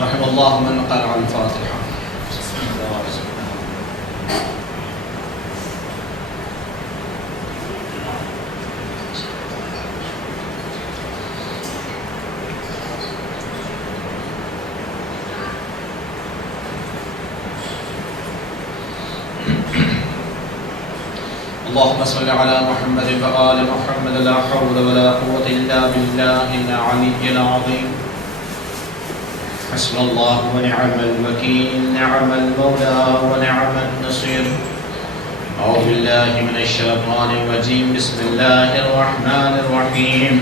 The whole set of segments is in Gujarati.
رحم الله من قرأ الفاتحة. اللهم صل على محمد وآل محمد. لا حول ولا قوة إلا بالله العلي العظيم. حسبنا الله ونعم الوكيل. نعم المولى ونعم النصير. أعوذ بالله من الشيطان الرجيم. بسم الله الرحمن الرحيم.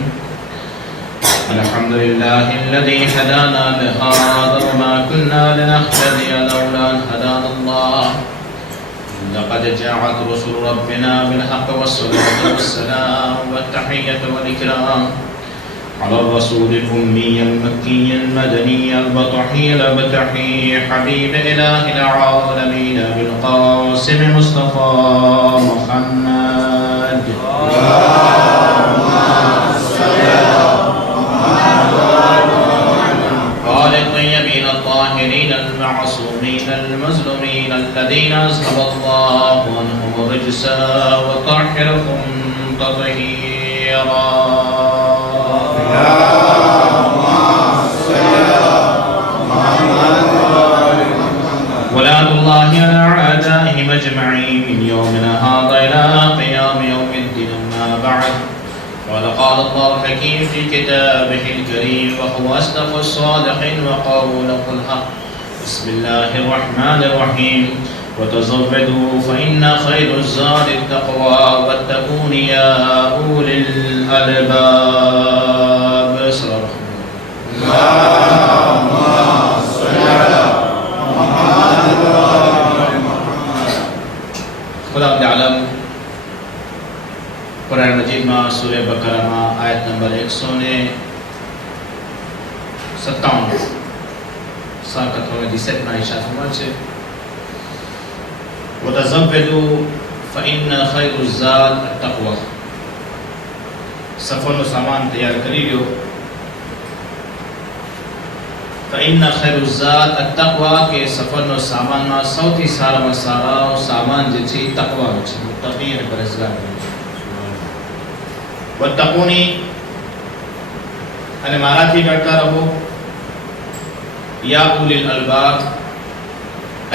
الحمد لله الذي هدانا لهذا وما كنا لنهتدي لولا أن هدانا الله. لقد جاءت رسل ربنا بالحق والصلاة والسلام والتحية والإكرام على الرسول الأمي المكي المدني البطحي الأبتحي حبيب إله العالمين بالقاسم مصطفى محمد. قال الطيبين الطاهرين المعصومين المظلومين الذين أذهب الله عنهم الرجس وطهرهم تطهيرا. ولعنة الله على أعدائهم أجمعين من يومنا هذا إلى قيام يوم الدين. أما بعد، قال الله الحكيم في كتابه الكريم وهو أصدق الصادقين وقوله الحق. بسم الله الرحمن الرحيم. وتزودوا فإن خير الزاد التقوى واتقون يا أولي الألباب. اللهم صل على محمد. खुदा आलम कुरान मजीद में सूरह बकरा में आयत नंबर 157 साकत में इशारा फरमाया है वतज़व्वदू फ़इन्न खैरुज़्ज़ाद अत्तक़वा. सफ़रनो सामान तैयार करी लो. फ़इन्न खैरुज़्ज़ाद अत्तक़वा के सफ़रनो सामान में सौथी साराમાં સારા सामान જે છે તકવા છે. મુત્તકી અને પરહેઝગાર છે. વત્તકૂની અને મારાથી ડરતા રહો. या उलिल अलबाब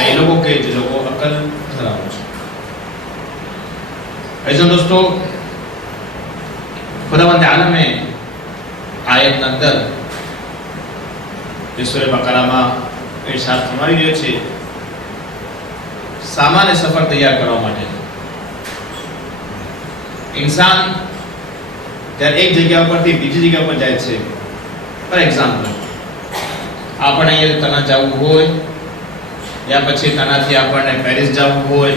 ऐ लोगों के जो लोगों अकल धराओ. ऐसा दोस्तों खुदावंद आलम में आयत अंदर सूरह बकरा में इरशाद फरमाई રહ્યો છે सामान्य सफर तैयार કરવા માટે. इंसान જ્યારે એક જગ્યા પરથી બીજી જગ્યા પર જાય છે. ફોર એક્ઝામ્પલ આપણે અહીંયા તના જવું હોય या પછી તનાથી આપણને પેરિસ જવું હોય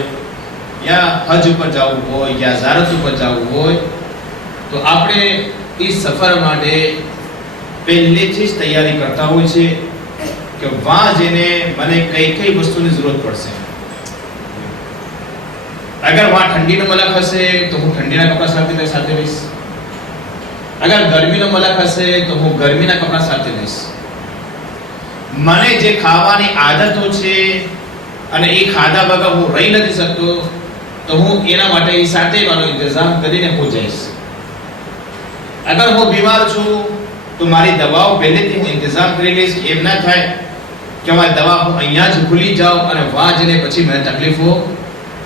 या હજ ઉપર જવું હોય या ઝિયારત ઉપર જવું હોય તો આપણે એ સફર માટે પહેલેથી જ તૈયારી કરતા હોય છે કે વहाँ જઈને મને કઈ કઈ વસ્તુની જરૂરત પડશે. अगर वहाँ ठंडीનો મલક હશે તો હું ઠંડીના કપડા સાથે લઈશ. अगर गर्मीનો મલક હશે તો હું ગરમીના કપડા સાથે લઈશ. મને જે ખાવાની આદતો છે અને એ ખાધા વગર હું રહી નથી શકતો તો હું એના માટે એ સાથે મારો ઇંતજામ કરીને હું જઈશ. અગર હું બીમાર છું તો મારી દવાઓ પહેલેથી હું ઇંતજામ કરી લઈશ. એમ ના થાય કે મારી દવા હું અહીંયા જ ભૂલી જાઉં અને વहाँ જઈને પછી મને તકલીફો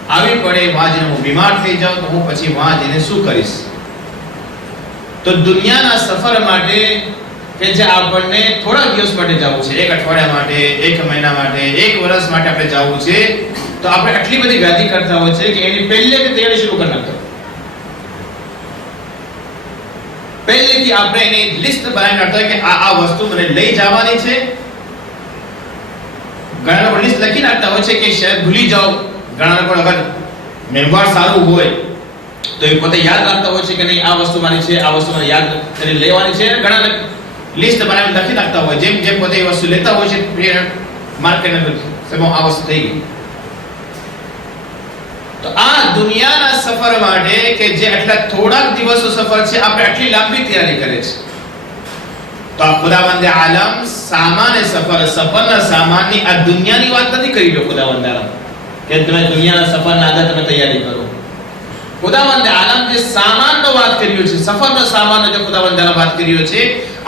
આવી પડે. વहाँ જઈને હું બીમાર થઈ જાઉં તો હું પછી વहाँ જઈને શું કરીશ. તો દુનિયાના સફર માટે કે જે આપણને થોડા દિવસ માટે જવું છે, એક અઠવાડિયા માટે, એક મહિના માટે, એક વર્ષ માટે આપણે જવું છે તો આપણે આટલી બધી વ્યાધિ કરતા હોય છે કે એની પહેલેથી તૈયારી શરૂ કરી નાખો. પહેલેથી આપણે એની લિસ્ટ બનાવી નાખતા હોય કે આ વસ્તુ મને લઈ જવાની છે. ઘણા લોકો લિસ્ટ લખી નાખતા હોય છે કે શાયદ ભૂલી જાઓ. ઘણા લોકો અગર મેમોર સારું હોય તો એ પોતે યાદ રાખતા હોય છે કે નહીં આ વસ્તુ મારી છે, આ વસ્તુ મને યાદ કરી લેવાની છે. ઘણા લિસ્ટ બનાવીને લખી નાખતા હોય. જેમ જેમ પોતે એ વસ્તુ લેતા હોય છે માર્કેટમાં આ વસ્તુ થઈ ગઈ. તો આ દુનિયાના સફર માટે કે જે આટલા થોડાક દિવસો સફર છે આપણે આટલી લાંબી તૈયારી કરે છે. તો આ ખુદાવંદ આલમ સામાન્ય સફરના સામાનની આ દુનિયાની વાત નથી કરી રહ્યો ખુદાવંદ આલમ કે તમે દુનિયાના સફરના આધારે તમે તૈયારી કરો. ખુદાવંદ આલમ જે સામાનનો વાત કર્યો છે, સફરનો સામાનનો જે ખુદાવંદ આલમ વાત કર્યો છે,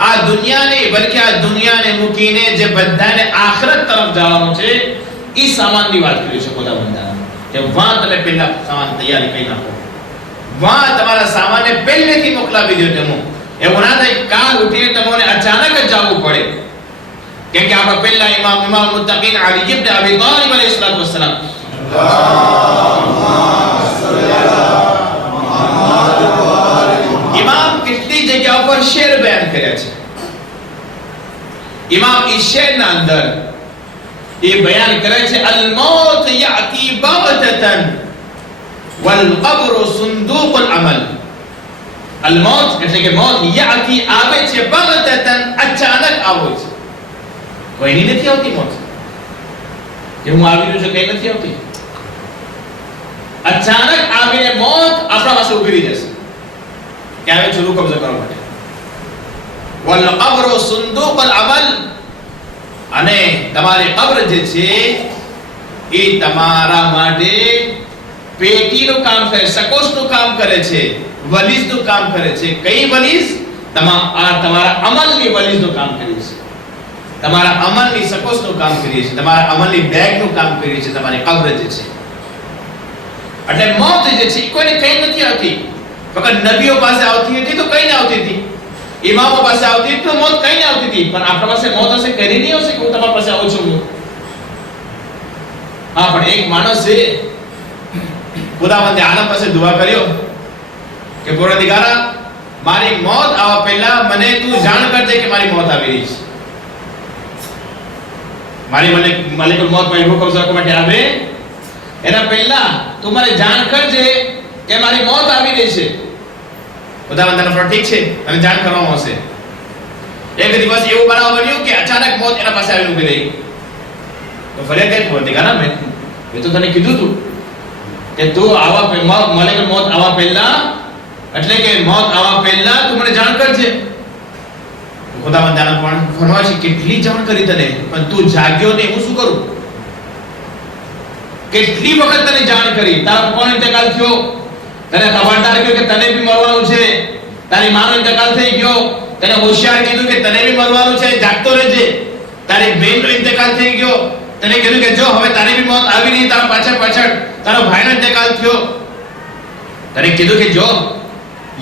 આ દુનિયાને બલકે આ દુનિયાને મૂકીને જે બધાને આખરત તરફ જવાનું છે એ સામાનની વાત કરી છે ખુદાવંદ આલમ કે વાં તમે પહેલા સામાન તૈયારી કરી નાખો, વાં તમારા સામાનને પહેલેથી મોકલાવી દો. તમે એવું ના થાય કાલ ઉઠીને તમને અચાનક જ જવું પડે. કેમ કે આપણા પહેલા ઇમામ મુત્તકીન અલી ઇબ્ન અબી તાલિબ અલૈહિસ્સલાતુ વસ્સલામ ઇમામ કેટલી જગ્યા પર શેર બયાન કર્યા છે. ઇમામ ઈ શેરના અંદર એ બયાન કરે છે અલ મૌત યાતી બગતતન વલ કબ્ર સુંદૂકુલ અમલ. અલ મૌત એટલે કે મોત યાતી આવે છે બગતતન, અચાનક આવે છે. કોઈની નથી આવતી મોત કે હું આવી રહ્યો છું, કઈ નથી આવતી. અચાનક આવીને મોત આપણા પાસે ઉભી રહી જશે કે આવે છે રૂ કબજો કરવા માટે. વલ કબ્ર સુંદૂકુલ અમલ, અને તમારી કબ્ર જે છે એ તમારા માટે પેટીનું કામ કરે, સકોશનું કામ કરે છે, વલીઝનું કામ કરે છે. કઈ વલીઝ? તમારા અમલની વલીઝનું કામ કરે છે, તમારા અમલની સકોશનું કામ કરે છે, તમારા અમલની બેગનું કામ કરે છે તમારી કબ્ર જે છે. એટલે મોત જે છે કોઈને કઈ નથી આવતી. ફક્ત નબીઓ પાસે આવતી હતી તો કઈ ન આવતી હતી, ઇમામો પાસે આવતી તો મોત કઈ ન આવતી હતી. પણ આપણા પાસે મોત હશે કરી નહીં આવશે કે હું તમારા પાસે આવું છું. હા, પણ એક માણસે ખુદાવંદ આલમ પાસે દુઆ કર્યો કે પરવરદિગારા, મારી મોત આવવા પહેલા મને તું જાણ કરજે કે મારી મોત આવી રહી છે. મારી મલિકુલ મોત મારી હુકમ કરવા માટે આવે એના પહેલા તું મને જાણ કરજે કે મારી મોત આવી રહી છે. ખુદાવંદ આલમ ઠીક છે, અને જાણ કરવામાં આવશે. એક દિવસ એવું બનાવ બન્યું કે અચાનક મોત એના પાસે આવીને ઊભી રહી. તો ફરિયાદ કરી પરવરદિગારા, મેં તો તને કીધું તું કે તું આવા મલિકુલ મોત આવવા પહેલા, એટલે કે મોત આવવા પહેલા તું મને જાણ કરજે. ખુદાવંદ આલમ પણ ફરમાવે છે કેટલી જાણ કરી તને, પણ તું જાગ્યો નહીં, હું શું કરું? કેટલી વખત તને જાણ કરી, તારા પપ્પાનો ઇંતકાલ થયો, તને ખબરદાર કર્યો કે તને બી મરવાનું છે, તારી માનો ઇંતકાલ થઈ ગયો, તને હોશિયાર કીધું કે તને બી મરવાનું છે, જાગતો રહેજે. તારી બહેનનો ઇંતકાલ થઈ ગયો, તને કીધું કે જો હવે તારી બી મોત આવી નહીં, તારા પાછળ તારો ભાઈનો ઇંતકાલ થયો, તને કીધું કે જો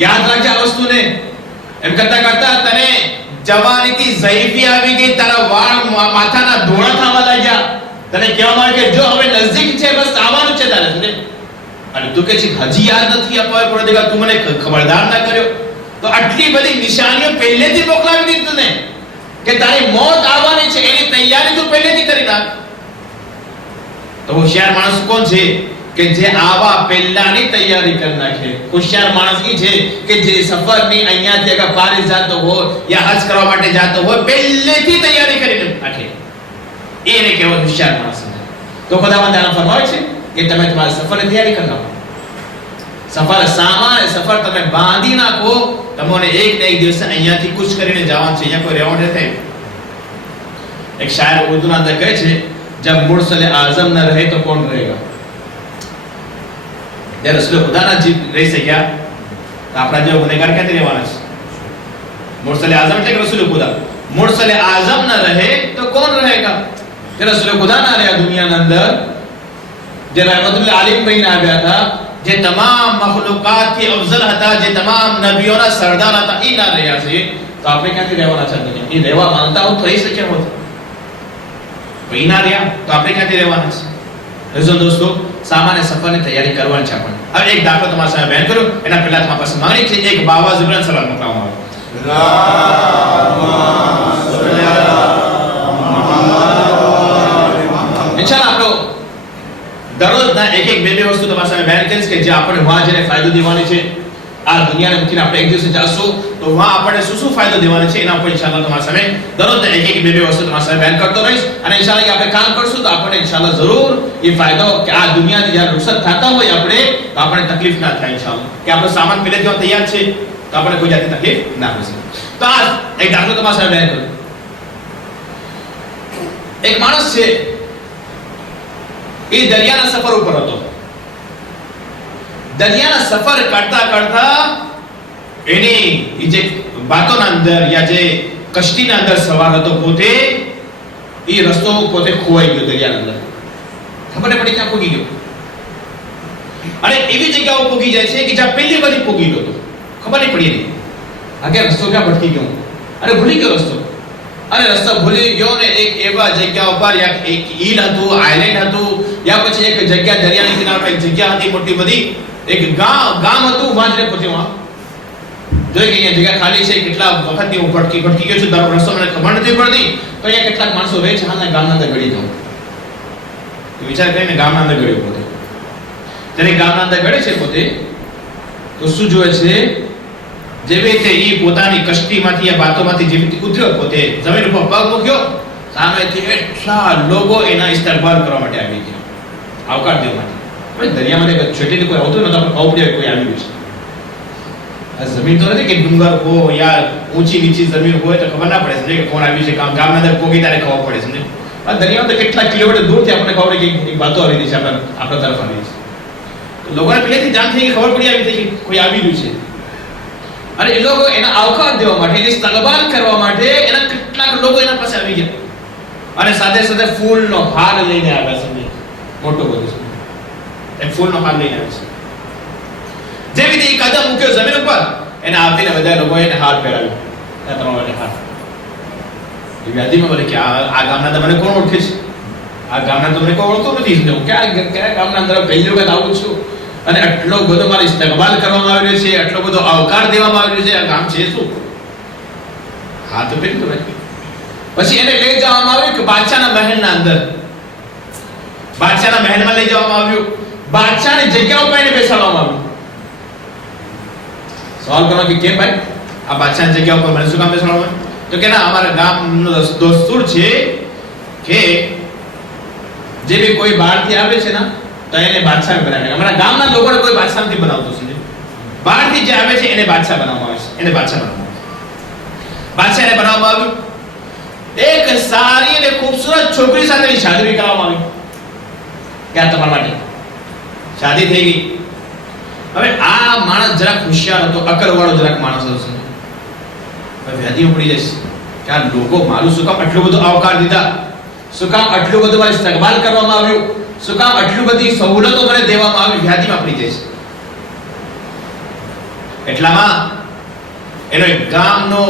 યાદ રાખજે આ વસ્તુને. એમ કરતા તને જવાનીથી ઝઈફી આવી ગઈ, તારા વાળ માથાના ધોળા થવા લાગ્યા, તને કહેવામાં આવે કે જો હવે નજદીક છે, બસ આવવાનું છે તારે. અને તું કે છે હજી યાદ નથી અપાય પડે, તું મને ખબરદાર ના કર્યો. તો આટલી બધી નિશાનીઓ પહેલેથી મોકલાવી દીધી તને કે તારી મોત આવવાની છે, એની તૈયારી તું પહેલેથી કરી નાખ. તો હોશિયાર માણસ કોણ છે કે જે આવા પહેલાની તૈયારી કરી નાખે? હોશિયાર માણસ ઈ છે કે જે સફરની અહીંયાથી અગર પારિસ જાતો હોય યા હજ કરવા માટે જાતો હોય પહેલેથી તૈયારી કરીને નાખે. એને કહેવાય હોશિયાર માણસ. તો ખુદાવંદ આલમ ફરમાવે છે કે તમે તમારી સફરની તૈયારી કરી નાખો. સફર તમે બાંધી નાખો, તમને એક ને એક દિવસ અહીંયાથી કુછ કરીને જવાનું છે, અહીંયા કોઈ રહેવાનું નથી. એક શાયર ઉર્દુના અંદર કહે છે જબ મુરસલ આઝમ ન રહે તો કોણ રહેગા. જ્યારે રસૂલ ખુદાના જીવ રહી શક્યા તો આપણા જેવા ગુનેગાર ક્યાંથી રહેવાના છે? મુરસલ આઝમ એટલે કે રસૂલ ખુદા. મુરસલ આઝમ ન રહે તો કોણ રહેગા? કે રસૂલ ખુદા ના રહ્યા દુનિયાના અંદર, જે રહેમતુલ આલિમ બનીને આવ્યા હતા, જે તમામ મખલુકાતથી અફઝલ હતા, જે તમામ નબીઓના સરદાર હતા, એ ના રહ્યા છે. તો આપણે ક્યાંથી રહેવાના છે? એ રહેવા માંગતા હોત તો રહી શક્યા હોત, એ ના રહ્યા તો આપણે ક્યાંથી રહેવાના છે? રઝો દોસ્તો, સામાન્ય સફરની તૈયારી કરવાની છે આપણે. હવે એક દાખલો તમારા સામે બયાન કરું, એના પહેલા તમારા પાસે માંગણી છે એક બાવા ઝુબરાન સલામ મોકલવામાં આવે. ઇન્શાઅલ્લાહ આપણો દરરોજના એક બે વસ્તુ તમારા સામે બયાન કરીશ કે જે આપણે વહાં જઈને ફાયદો દેવાની છે. આ દુનિયાને મૂકીને આપણે એક દિવસે જાશું તો વહાં આપણને શું ફાયદો દેવાનો છે એના ઉપર ઇન્શાઅલ્લાહ તમારા સામે દરરોજ એક બે વસ્તુ તમારા સામે બયાન કરતો રહીશ. અને ઇન્શાઅલ્લાહ આપણે કામ કરશું તો આપણને ઇન્શાઅલ્લાહ જરૂર એ ફાયદો કે આ દુનિયાની જ્યારે નુકસાન થતા હોય આપણે તો આપણને તકલીફ ના થાય ઇન્શાઅલ્લાહ, કે આપણો સામાન પહેલેથી તૈયાર છે તો આપણે કોઈ જાતની તકલીફ ના પડશે. તો તો આ એક દાખલો તમારા સામે બેન કરું. એક માણસ છે, એ દરિયાના સફર ઉપર હતો. દરિયાના સફર કરતા કરતા એની જે બાતોના અંદર યા જે કશ્તીના અંદર સવાર હતો પોતે, એ રસ્તો પોતે ખોવાઈ ગયો દરિયાના અંદર. ખબર ન પડી ક્યાં પૂગી ગયો. અને એવી જગ્યાઓ પૂગી જાય છે કે જ્યાં પહેલી વખત પૂગી ગયો હતો, ખબર નહીં પડી એની. આગળ રસ્તો ક્યાં ભટકી ગયો અને ભૂલી ગયો રસ્તો. અને રસ્તો ભૂલી ગયો ને એક એવા જગ્યા ઉપર એક ઈલ હતું, આઇલેન્ડ હતું, યા પછી એક જગ્યા દરિયાની કિનારે પર એક જગ્યા હતી મોટી બધી, એક ગામ હતું. વાંચરે પોતે જોઈ કે અહીંયા જગ્યા ખાલી છે, કેટલા વખતથી હું ભટકી ગયો છું, તારો રસ્તો મને ખબર નથી પડતી, તો અહીંયા કેટલાક માણસો રહે છે, હા ગામના અંદર ગળી જાઉં. તો વિચાર કરીને ગામના અંદર ગળ્યો પોતે. જ્યારે ગામના અંદર ગળે છે પોતે, તો શું જોવે છે? જેવી રીતે એ પોતાની કશ્તીમાંથી યા બાતોમાંથી જેવી રીતે ઉતર્યો, પોતે જમીન ઉપર પગ મૂક્યો, સામેથી એટલા લોકો એના ઇસ્તકબાલ કરવા માટે આવી ગયા, આવકાર દેવા માટે. હવે દરિયામાં છેટેથી કોઈ આવતું નહોતું, આપણે કવડે કોઈ આવ્યું છે. આ જમીન તો નથી કે ડુંગર હો યા ઊંચી નીચી જમીન હોય તો ખબર ના પડે, સમજે કે કોણ આવ્યું છે. ગામના અંદર પોગી ત્યારે ખબર પડે, સમજે. આ દરિયામાં તો કેટલા કિલોમીટર દૂરથી આપણને ખબર પડે કે એક બાતો આવી રહી છે, આપણા તરફ આવી રહી છે. તો લોકોને પહેલેથી જાણ થઈ કે ખબર પડી આવી હતી કે કોઈ આવી રહ્યું છે. અને એ લોકો એના આવકાર દેવા માટે, એની ઇસ્તકબાલ કરવા માટે એના કેટલાક લોકો એના પાસે આવી ગયા, અને સાથે સાથે ફૂલનો હાર લઈને આવ્યા. સમજે, મોટો બધો એક ફૂલનો હાર લઈને આવ્યા છે. જેવી રીતે કદમ મૂક્યો જમીન ઉપર, એને આવતીને બધા લોકો એને હાર પહેરાવ્યો. તમારા માટે હાર. એ વ્યાધિમાં બોલે કે આ ગામના તમને કોણ ઓળખે છે? આ ગામના તમને કોઈ ઓળખતો નથી. હું કયા ગામના અંદર પહેલી વખત આવું છું, અને આટલો બધો મારો ઇસ્તકબાલ કરવામાં આવ્યો છે, આટલો બધો આવકાર દેવામાં આવ્યો છે. આ ગામ છે શું? હા તો પેલું ભાઈ. પછી એને લઈ જવામાં આવ્યું કે બાદશાહના મહેલના અંદર. બાદશાહના મહેલમાં લઈ જવામાં આવ્યું. બાદશાહની જગ્યા ઉપર એને બેસાડવામાં આવ્યું. સવાલ કરો કે કેમ ભાઈ આ બાદશાહની જગ્યા ઉપર મને શું કામ બેસાડવામાં? તો કે ના, અમારા ગામનો દસ્તુર છે કે જે બી કોઈ બહારથી આવે છે ને તો એને બાદશાહ બનાવે. અમારા ગામના લોકોને કોઈ બાદશાહ નથી બનાવતો, સમજે. બહારથી જે આવે છે એને બાદશાહ બનાવવામાં આવે છે, એને બાદશાહ બનાવવામાં આવે છે. બાદશાહને બનાવવામાં આવ્યું. એક સારી અને ખૂબસૂરત છોકરી સાથે શાદી કરવામાં આવી. કે આ તમારા માટે શાદી થઈ ગઈ. હવે આ માણસ જરાક હોશિયાર હતો, અકરવાળો જરાક માણસ હતો. હવે વ્યાધિ પડી જશે કે આ લોકો મારું શું કામ આટલું બધું આવકાર દીધા, શું કામ આટલું બધું મારી ઇસ્તકબાલ કરવામાં આવ્યું, શું કામ આટલી બધી સહુલતો મને દેવામાં આવી. વ્યાધિમાં પડી જાય છે. એટલામાં એનો એક ગામનો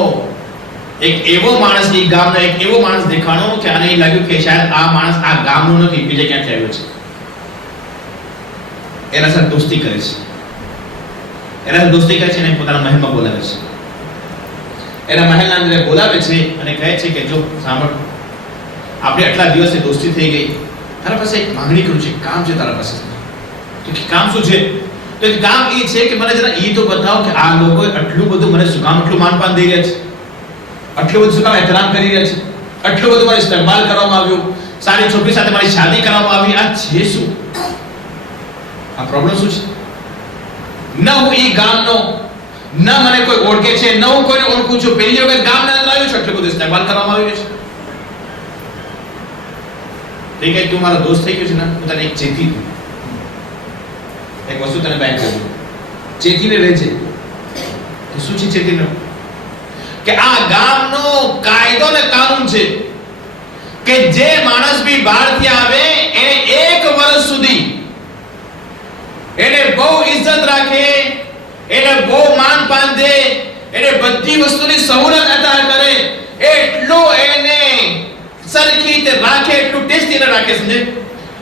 એક એવો માણસ, એ ગામનો એક એવો માણસ દેખાણો કે આને લાગ્યું કે શાયદ આ માણસ આ ગામનો નથી, બીજે ક્યાંથી આવ્યો છે. એના સાથે દોસ્તી કરે છે. એના સાથે દોસ્તી કરે છે અને પોતાના મહેલમાં બોલાવે છે. એના મહેલના અંદર બોલાવે છે અને કહે છે કે જો સાંભળ, આપણે આટલા દિવસે દોસ્તી થઈ ગઈ, તારા પાસે એક માંગણી કરું છે, કામ છે તારા પાસે. તો કે કામ શું છે? તો કે કામ એ છે કે મને જરા એ તો બતાવો કે આ લોકો આટલું બધું મને શું કામ આટલું માનપાન દઈ રહ્યા છે, આટલું બધું શું કામ એહતરામ કરી રહ્યા છે, આટલું બધું મારી ઇસ્તકબાલ કરવામાં આવ્યું, સારી છોકરી સાથે મારી શાદી કરવામાં આવી. આ છે શું? આ પ્રોબ્લેમ શું છે? ન હું એ ગામનો, ન મને કોઈ ઓળખે છે, ન હું કોઈને ઓળખું છું. પહેલી વખત ગામના અંદર આવ્યો છું, આટલું બધું ઇસ્તકબાલ કરવામાં આવ્યું છે. ઠીક છે, તું મારો દોસ્ત થઈ ગયો છે ને, હું તને એક ચેતી દઉં, એક વસ્તુ તને બેન કરું, ચેતીને લેજે. તો શું છે ચેતીને? કે આ ગામનો કાયદો ને કાનૂન છે કે જે માણસ બી બહારથી આવે એને 1 વર્ષ સુધી એને બહુ ઇજ્જત રાખે, એને બહુ માનપાન દે, એને બધી વસ્તુની સહુલત અદા કરે, એટલું એને સરખી રીતે રાખે, એટલું ટેસ્ટી રાખે, સમજે.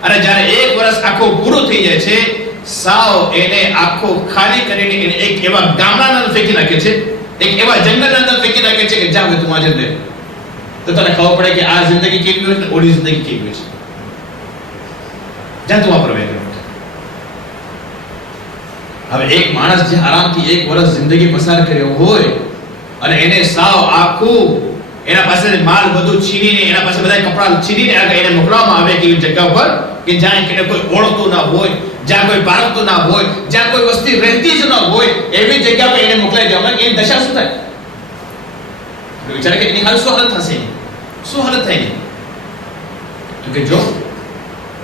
અને જ્યારે 1 વર્ષ આખો પૂરો થઈ જાય છે, સાવ એને આખો ખાલી કરીને એને એક એવા ગામના અંદર ફેંકી નાખે છે, એક એવા જંગલના અંદર ફેંકી નાખે છે કે જા હવે તું આજે રહે. તો તને ખબર પડે કે આ જિંદગી કેવી હોય ને ઓલી જિંદગી કેવી હોય છે. જા તું આ પ્રવેશ. હવે એક માણસ જે આરામથી 1 વર્ષ જિંદગી પસાર કર્યો હોય અને એને સાવ આખું એના પાસે માલ બધું છીનીને, એના પાસે બધા કપડા છીનીને એને મોકલવામાં આવે કે જગ્યા ઉપર કે જ્યાં એને કોઈ ઓળખતું ના હોય, જ્યાં કોઈ પારખતું ના હોય, જ્યાં કોઈ વસ્તી રહેતી જ ન હોય, એવી જગ્યા પર એને મોકલાઈ દેવામાં એની દશા શું થાય? વિચારે કે એની હાલ શું હાલત થશે, શું હાલત થાય ને? તો કે જો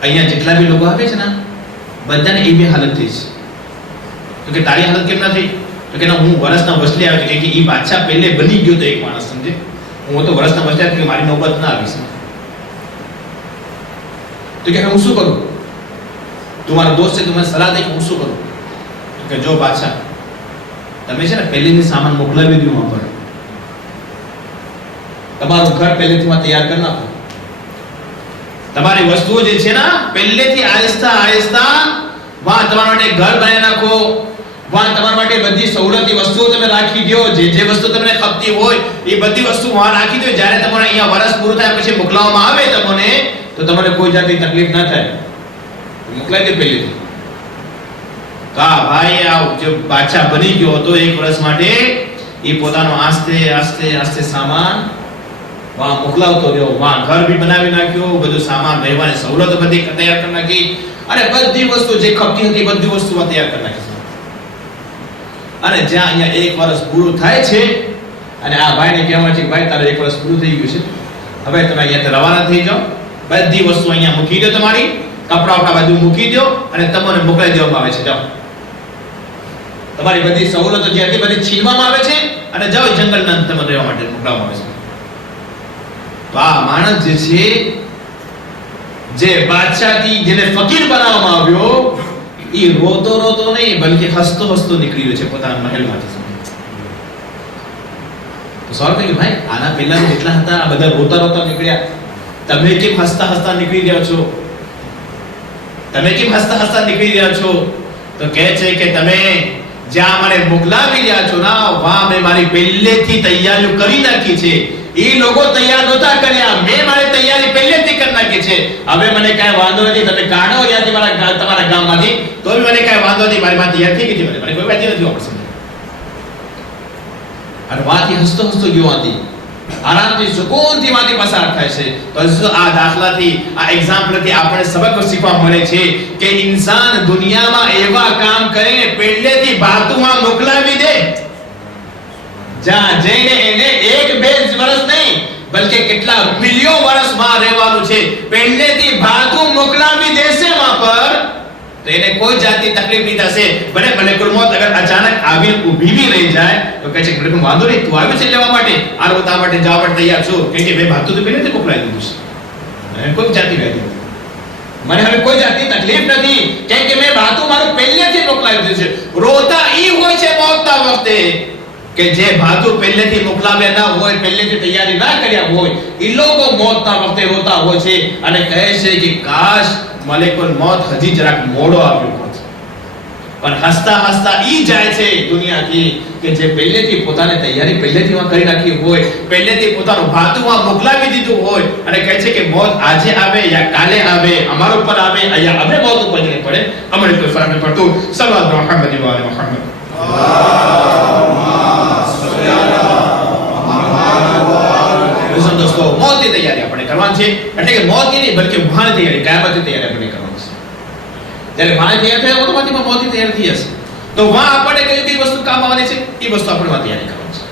અહીંયા જેટલા બી લોકો આવે છે ને બધાને એવી હાલત થઈ છે. તો કે તારી હાલત કેમ ના થઈ? તો કે ના, હું વર્ષના વસલે આવ્યો કે એ બાદશાહ પહેલે બની ગયો તો એક માણસ, સમજે? હું તો વર્ષના વસલે આવ્યો કે મારી નોબત ના આવી છે. તો કે હું શું કરું? તું મારો દોસ્ત છે, તું મને સલાહ દે કે હું શું કરું? તો કે જો બાદશાહ, તમે છે ને પહેલેથી સામાન મોકલાવી દો વહાં પર, તમારું ઘર પહેલેથી તૈયાર કરી નાખો, તમારી વસ્તુઓ જે છે ને પહેલેથી આહિસ્તા આહિસ્તા વહાં તમારા માટે ઘર બનાવી નાખો, વહાં તમારા માટે બધી સવલતી વસ્તુઓ તમે રાખી દો, જે વસ્તુ તમને ખપતી હોય એ બધી વસ્તુ વહાં રાખી દો. જ્યારે તમારે અહીંયા વર્ષ પૂરું થાય પછી મોકલાવવામાં આવે તમને, તો તમને કોઈ જાતની તકલીફ ના થાય, મોકલાવી દે પહેલેથી. તો આ ભાઈ આ જે બાદશાહ બની ગયો હતો એક વર્ષ માટે, એ પોતાનો આસ્તે આસ્તે આસ્તે સામાન વહાં મોકલાવતો રહ્યો. વહાં ઘર બી બનાવી નાખ્યો, બધું સામાન રહેવાની સવલત બધી તૈયાર કરી નાખી, અને બધી વસ્તુ જે ખપતી હતી બધી વસ્તુ તૈયાર કરી નાખી. અને જ્યાં અહીંયા એક વર્ષ પૂરું થાય છે અને આ ભાઈને કહેવાય છે કે ભાઈ તારે એક વર્ષ પૂરું થઈ ગયું છે, હવે તમે અહીંયાથી રવાના થઈ જાઓ, બધી વસ્તુ અહીંયા મૂકી દો, તમારી કપડા બધું મૂકી દો અને તમને મોકલાઈ દેવામાં આવે છે. જાઓ, તમારી બધી સવલતો જે હતી બધી છીનવામાં આવે છે અને જાઓ જંગલના તમને રહેવા માટે મોકલવામાં આવે છે. તો આ માણસ જે છે, જે બાદશાહથી જેને ફકીર બનાવવામાં આવ્યો, એ રોતો રોતો નહીં બલકે હસતો હસતો નીકળ્યો છે પોતાના મહેલમાંથી. તો સવાલ કે ભાઈ આના પહેલા જેટલા હતા આ બધા રોતા રોતા નીકળ્યા, તમે કેમ હસતા હસતા નીકળી રહ્યા છો? તમે કેમ હસતા હસતા નીકળી રહ્યા છો? તો કહે છે કે તમે જ્યાં મને મોકલાવી રહ્યા છો ના, વહાં મેં મારી પહેલેથી તૈયારીઓ કરી નાખી છે. એ લોકો તૈયાર નહોતા કર્યા, મેં મારી તૈયારી પહેલેથી કરી નાખી છે. હવે મને કાંઈ વાંધો નથી, તમે કાઢો ત્યાંથી તમારા ગામમાંથી, તો બી મને કાંઈ વાંધો નથી, મારી વાત તૈયાર થઈ ગઈ છે, મને કોઈ વાંધી નથી વાપરશે. અને વાંથી હસતો હસતો ગયો, વાંથી આરામથી સુકૂનથી વાંથી પસાર થાય છે. તો આ દાખલાથી, આ એક્ઝામ્પલથી આપણે સબક શીખવા મળે છે કે ઇન્સાન દુનિયામાં એવા કામ કરે પહેલેથી બાતુમાં મોકલાવી દે, જ્યાં જઈને એને એક બે વર્ષ નહીં બલકે કેટલા મિલિયન વર્ષમાં રહેવાનું છે, પહેલેથી બાતું મોકલાવી દેશે વહાં પર, તો એને કોઈ જાતની તકલીફ નહીં થશે. ભલે મલેકુલ મોત અગર અચાનક આવી ઊભી બી રહી જાય તો કહે છે કે મલેકુલ વાંધો નહીં, તું આવ્યો છે લેવા માટે, આ રોતા માટે જવા માટે તૈયાર છું, કે મેં બાતું તો પહેલેથી મોકલાવી દીધું છે, મને કોઈ જાતની વ્યાધિ નથી, મને હવે કોઈ જાતની તકલીફ નથી, કેમ કે મેં બાતું મારું પહેલેથી મોકલાવી દીધું છે. રોતા ઈ હોય છે મોતના વખતે કે જે ભાતું પહેલેથી મોકલાવ્યા ના હોય, પહેલેથી તૈયારી ના કર્યા હોય, એ લોકો મોતના વખતે રોતા હોય છે અને કહે છે કે કાશ મલેકુલ મોત હજી જરાક મોડો આવ્યો હોત. પણ હસતા હસતા ઈ જાય છે દુનિયાથી કે જે પહેલેથી પોતાની તૈયારી પહેલેથી કરી નાખી હોય, પહેલેથી પોતાનું ભાતું મોકલાવી દીધું હોય, અને કહે છે કે મોત આજે આવે યા કાલે આવે, અમારા ઉપર આવે યા અમે મોત ઉપર જઈને પડે, અમને કોઈ ફરક નથી પડતું. સલ્લલ્લાહુ અલૈહિ વસલ્લમ. દોસ્તો, મોતની તૈયારી આપણે કરવાની છે, એટલે કે મોતની નહીં બલકે વહાંની તૈયારી, કયામતની તૈયારી આપણે કરવાની છે. જ્યારે વહાંની તૈયાર થાય ઓટોમેટિકમાં મોતની તૈયારી થઈ જશે. તો વહાં આપણે કઈ વસ્તુ કામ આવવાની છે એ વસ્તુ આપણે વહાં તૈયારી કરવાની છે.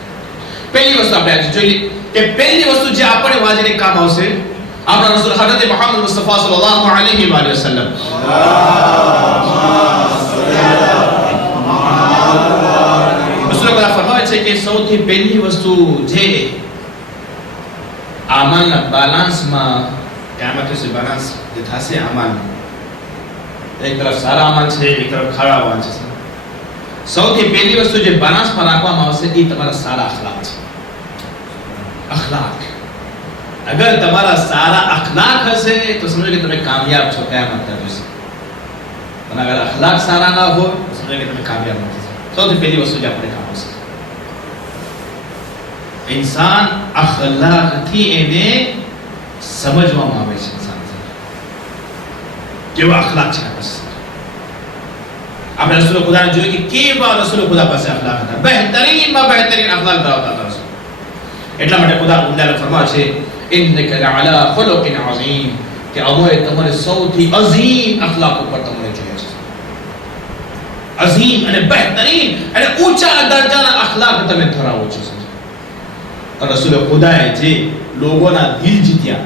પહેલી વસ્તુ આપણે આજે જોઈ લઈએ કે પહેલી વસ્તુ જે આપણે વાજને કામ આવશે, આપણા રસૂલ હઝરત મુહમ્મદ મુસ્તફા સલ્લલ્લાહુ અલૈહિ વસલ્લમ ફરમાવે છે કે સૌથી પહેલી વસ્તુ જે આમાલના બેલેન્સમાં, કિયામત સે બેલેન્સ જે થશે આમાલ, એક તરફ સારા આમાલ છે, એક તરફ ખરાબ આમાલ છે, સૌથી પહેલી વસ્તુ જે બેલેન્સમાં રાખવામાં આવશે એ તમારા સારા અખલાક છે. અખલાક, અગર તમારા સારા અખલાક હશે તો સમજો કે તમે કામયાબ છો કિયામતના દિવસે, અને અગર અખલાક સારા ના હોય તો સમજો કે તમે કામયાબ નથી. સૌથી પહેલી વસ્તુ જે આપણે કામ આવશે, इंसान अखलाकથી એને સમજવામાં આવે છે. ઇન્સાન કેવા અખલાક છે, બસ આપણે રસૂલ ખુદાને જોઈએ કે કેવા રસૂલ ખુદા પાસે અખલાક હતા, બહેતરીનમાં બહેતરીન અખલાક ધરાવતા હતા રસૂલ. એટલા માટે ખુદા ઉમ્દાને ફરમાવે છે ઇન્નકા લઅલા ખુલુકિન અઝીમ, કે અમે તમારે સૌથી અઝીમ અખલાક ઉપર તમને જોઈએ છે. અઝીમ અને બહેતરીન અને ઊંચા દરજાના અખલાક તમે ધરાવો છો. રસૂલ ખુદાએ જે લોકોના દિલ જીત્યા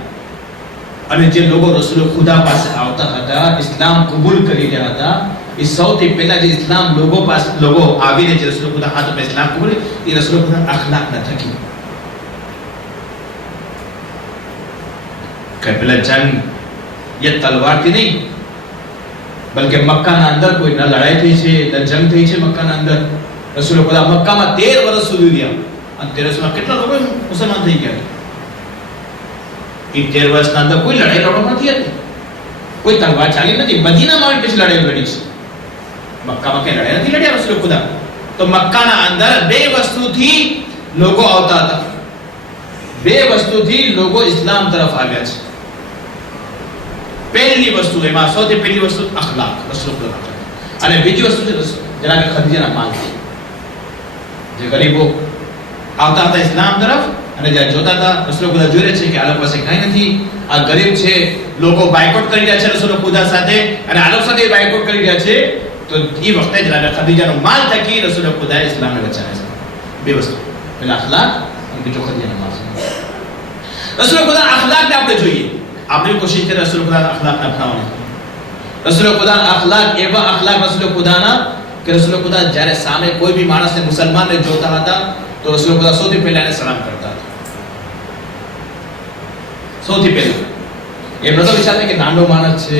અને જે લોકો રસૂલ ખુદા પાસે આવતા હતા, ઇસ્લામ કબૂલ કરી રહ્યા હતા, એ સૌથી પહેલા જે ઇસ્લામ લોકો આવીને જે રસૂલ ખુદા હાથમાં ઇસ્લામ કબૂલ, એ રસૂલ ખુદા અખલાકના થકી કે પેલા જંગ ये તલવારથી નહીં, બલકે મક્કાના અંદર કોઈ ન લડાઈ થઈ છે ન જંગ થઈ છે મક્કાના અંદર. રસૂલ ખુદા મક્કામાં 13 વર્ષ સુધી રહ્યા અને 13 વર્ષમાં કેટલા લોકો મુસલમાન થઈ ગયા. એ 13 વર્ષના અંદર કોઈ લડાઈ લડવા નથી હતી, કોઈ તલવાર ચાલી નથી. મદીનામાં પછી લડાઈ લડી છે, મક્કામાં કઈ લડાઈ નથી લડ્યા રસૂલ ખુદા. તો મક્કાના અંદર બે વસ્તુથી લોકો આવતા હતા, બે વસ્તુથી લોકો ઇસ્લામ તરફ આવ્યા છે. પહેલી વસ્તુ, એમાં સૌથી પહેલી વસ્તુ અખલાક, રસૂલ ખુદા. અને બીજી વસ્તુ છે જરા કે ખદીજાના માલ. જે ગરીબો આવતા હતા ઇસ્લામ તરફ અને જે જોતા હતા રસૂલ ખુદા જોઈ રહ્યા છે કે આ લોકો પાસે કાંઈ નથી, આ ગરીબ છે, લોકો બાયકોટ કરી રહ્યા છે રસૂલ ખુદા સાથે અને આ લોકો સાથે બાયકોટ કરી રહ્યા છે. તો એ વખતે જરા કે ખદીજાનો માલ થકી રસૂલ ખુદાએ ઇસ્લામને બચાવ્યા છે. બે વસ્તુ, પહેલા અખલાક અને બીજો ખદીજાનો માલ. રસૂલ ખુદા અખલાકને આપણે જોઈએ, આપણે કોશિશ કરીએ રસૂલ ખુદાના અખલાકને અપનાવવાની. રસૂલ ખુદાના અખલાક એવા અખલાક રસૂલ ખુદાના કે રસૂલ ખુદા જ્યારે સામે કોઈ બી માણસને મુસલમાનને જોતા હતા તો રસૂલ ખુદા સૌથી પહેલા એને સલામ કરતા હતા. સૌથી પહેલા એમ નતો વિચારતા કે નાનો માણસ છે